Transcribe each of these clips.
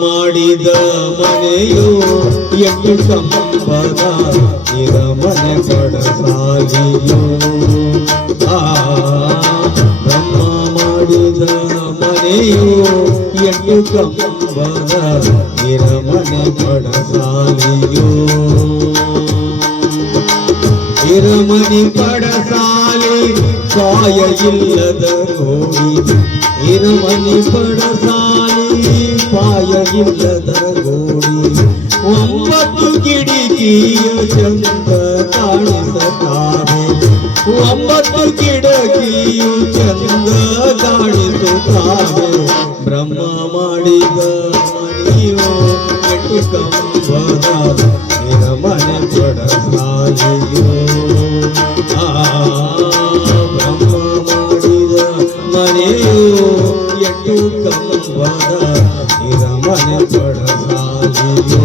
ಮಾಡಿದ ಮನೆಯೋ ಎಂಟು ಕಂಬದ ಮನೆ ಪಡಸಾಲಿಯೋ ಬ್ರಹ್ಮ ಮಾಡಿದ ಮನೆಯೋ ಎಂಟು ಕಂಬದ ಮನೆ ಪಡಸಾಲಿಯೋ ಇರಮನಿ ಪಡಸಾಲಿ ಕಾಯ ಇಲ್ಲದ ಗೋಡಿ ಇರಮನಿ ಪಡಸಾಲಿ ಪಾಯ ಇಲ್ಲದ ಗೋಡಿ ಒಂಬತ್ತು ಕಿಡಿಕಿಯ ಚಂದ ಕಾಣಿಸುತ್ತಾರೆ ಒಂಬತ್ತು ಕಿಡಕಿಯು ಚಂದ ಕಾಣಿಸುತ್ತಾರೆ ಬ್ರಹ್ಮ ಮಾಡಿದ ಮನೆಯೋ ಎಂಟು ಕಂಬದ ಮನೆ ಪಡಸಾಲಿಯೋ ಬ್ರಹ್ಮ ಮಾಡಿದ ಮನೆಯೋ ಎಂಟು ಕಂಬದ ಮನೆ ಪಡಸಾಲಿಯೋ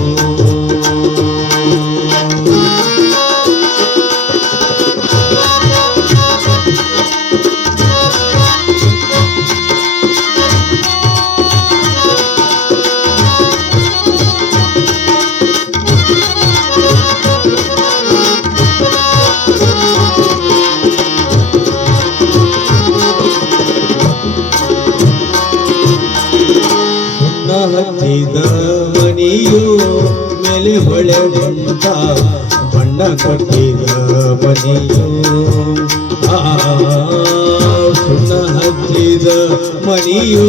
ಹಚ್ಚಿದ ಮನೆಯೋ ಮೇಲೆ ಹೊಳೆ ಬಂತ ಬಣ್ಣ ಕೊಟ್ಟಿದ ಮನೆಯೋ ಸುಣ್ಣ ಹಚ್ಚಿದ ಮನೆಯೋ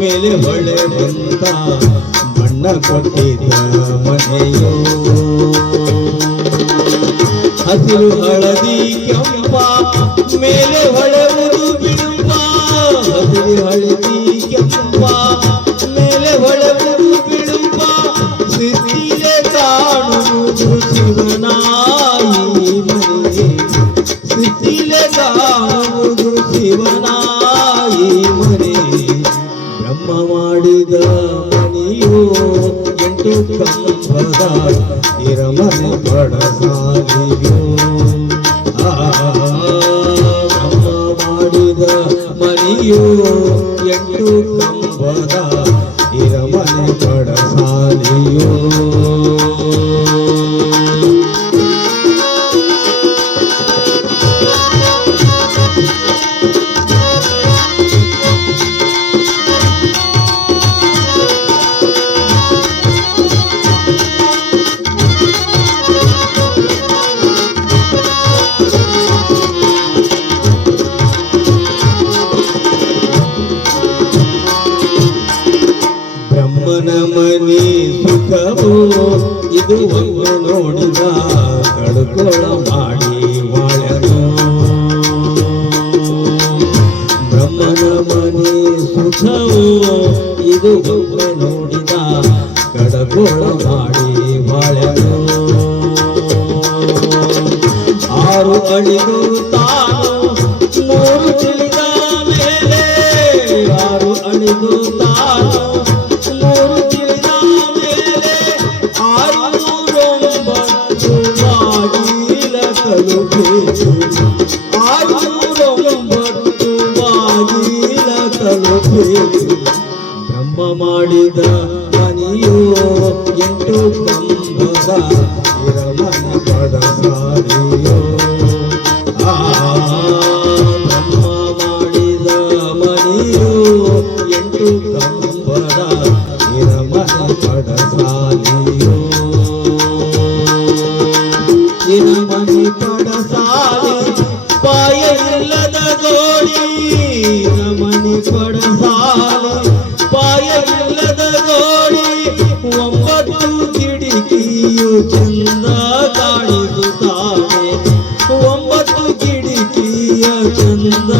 ಮೇಲೆ ಹೊಳೆ ಬಂತ ಬಣ್ಣ ಕೊಟ್ಟಿದ ಮನೆಯೋ ಹಸಿರು ಹಳದಿ ಕೆಂಪ ಮೇಲೆ ಹೊಳೆವುದು ಬಿಡುವ ಹಸಿರು ಹಳದಿ ಕೆಂಪ ಮೇಲೆ ಹೊಳೆವುದು ಬಿಡುವ ಸ್ಥಿತಿಲೆ ಕಾಣುವುದು ಶಿವನಾಯಿ ಮನೆ ಸ್ಥಿತಿಲೆ ಕಾಣುವುದು ಶಿವನಾಯಿ ಮನೆ ಬ್ರಹ್ಮ ಮಾಡಿದ ಮನೆಯೋ ಎಂಟು ಕಂಬದ ಮನೆ ಪಡಸಾಲಿಯೋ ಬ್ರಹ್ಮ ಮಾಡಿದ ಮನೆಯೋ ಎಂಟು ಕಂಬದ ಮನೆ ಪಡಸಾಲಿಯೋ ಬ್ರಹ್ಮನ ಮನೆ ಸುಖವೋ ಇದು ಒಂದು ನೋಡಿದ ಕಡುಕೋಳ ಮಾಡಿ ವಾಳನು ಬ್ರಹ್ಮನ ಮನೆ ಸುಖವೋ ಇದು ಒಂದು ನೋಡಿದ ಕಡುಕೋಳ ಮಾಡಿ ವಾಳನು ಆರು ಅಳಿದು ತಾನು ಮೂರು ತಿಳಿದ ಮೇಲೆ ಆರು ಅಳಿದು ತಾನು ಮೂರು ತಿಳಿದ ಮೇಲೆ ಆರುನೂರೊಂಬತ್ತು ಬಾಗಿಲ ತಲುಪೇತು ಆರುನೂರೊಂಬತ್ತು ಬಾಗಿಲ ತಲುಪೇತು ಬ್ರಹ್ಮ ಮಾಡಿದ ಮನೆಯೋ ಎಂಟು ಕಂಬದ ಮನೆ ಪಡಸಾಲಿಯೋ ಬ್ರಹ್ಮ ಮಾಡಿದ ಮನೆಯೋ ಎಂಟು ಕಂಬದ ಮನೆ ಪಡಸಾಲಿಯೋ ಮನೆ ಪಡಸಾಲಿ ಪಾಯ ಇಲ್ಲದ ಗೋಡಿ ಮನೆ ಪಡಸಾಲಿ ಪಾಯ ಇಲ್ಲದ ಗೋಡಿ ಒಂಬತ್ತು ಕಿಡಿಕಿಯು ಚಂದ ಕಾಣಿಸುತ್ತಾರೆ ಒಂಬತ್ತು ಕಿಡಿಕಿಯ ಚಂದ